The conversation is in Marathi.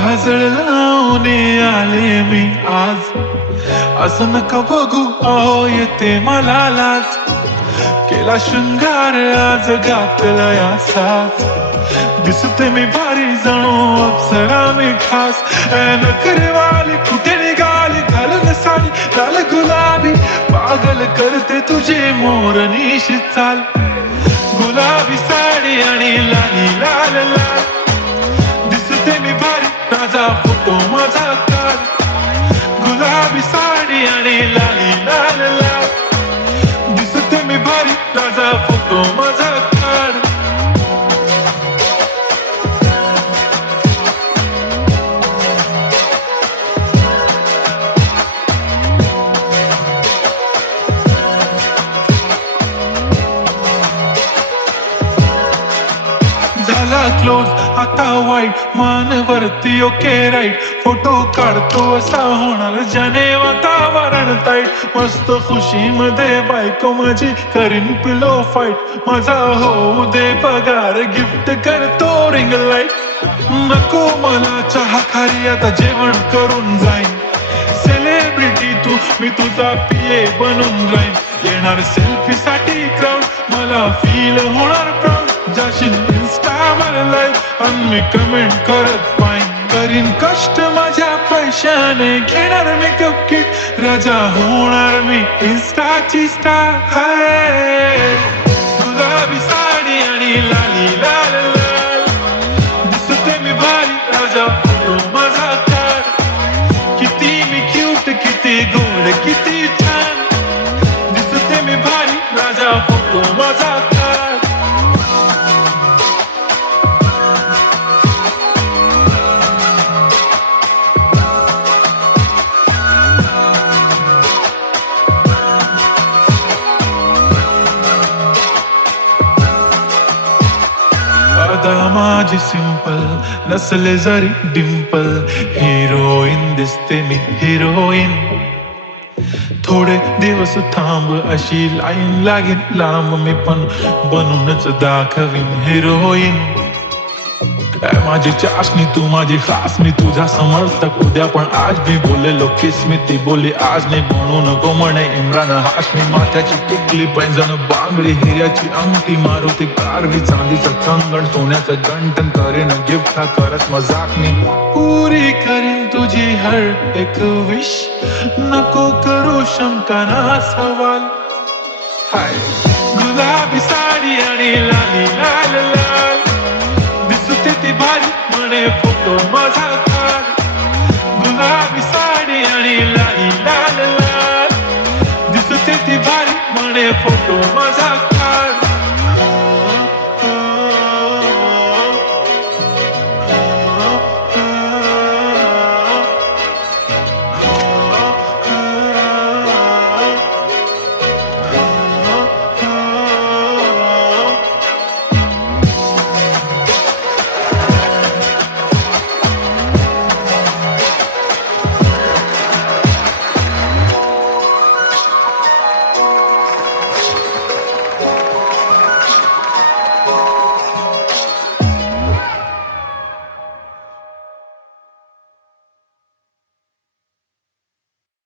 काजळ लावून आले मी आज, असं नका बघू अहो येते मला लाज. केला शृंगार आज घातला या साज, दिसते मी भारी जणू अप्सरा मी खास. नखरेवाली कुठे निघाली घालून साडी लाल गुलाबी, पागल करते तुझे मोरनीश चाल. गुलाबी साडी आणि लाली लाल लाल, दिसते मी भारी राजा फोटो माझा काढ. गुलाबी साडी आणि लाली लाल लाल, दिसते मी भारी राजा फोटो माझा काढ. झाला क्लोज आता वाईट, मान वरती ओके राईट. फोटो काढतो असा होणार ज्याने वातावरण ताईट. मस्त खुशी मध्ये बायको माझी करीन पिलो फाईट. माझा होऊ दे पगार गिफ्ट करतो रिंग लाईट. नको मला चहा खारी आता जेवण करून जाईन. सेलिब्रिटी तू मी तुझा पिये बनून राहीन. येणार सेल्फी साठी क्राऊड मला फील होणार प्राऊड. जाशील इंस्टावर लाईव्ह आणि मी कमेंट करत पाईन. करीन कष्ट माझ्या पैशाने घेणार मेकअप किट. राजा होणार मी इंस्टाची स्टार. हाय गुलाबी साडी आणि लाली लाल लाल, दिसते मी भारी राजा फोटो माझा काढ. किती मी क्यूट किती गोड किती छान, दिसते मी भारी राजा फोटो माझा काढ. माझी सिंपल नसले जरी डिंपल, हिरोईन दिसते मी हिरोईन. थोडे दिवस थांब अशी लाईन लागेल लांब, मी पण बनूनच दाखवीन हिरोईन. माझी चाशनी तू माझी खास, मी तुझा समर्थक उद्या पण आज मी बोललेलो किस मी ती बोली आज नाही. बनू नको म्हणे इम्रान हाशमी. माथ्याची टिकली पैंजण बांगडी हिऱ्याची अंगठी, मारुती कारवी चांदीचं कंगण सोन्याचं गंटन. करीन गिफ्ट हा करत मजाक मी, पुरी करीन तुझी हर एक विश. नको करू शंका ना सवाल. हाय गुलाबी साडी आणि लाली लाल लाल, दिसते ती भारी म्हणे फोटो माझा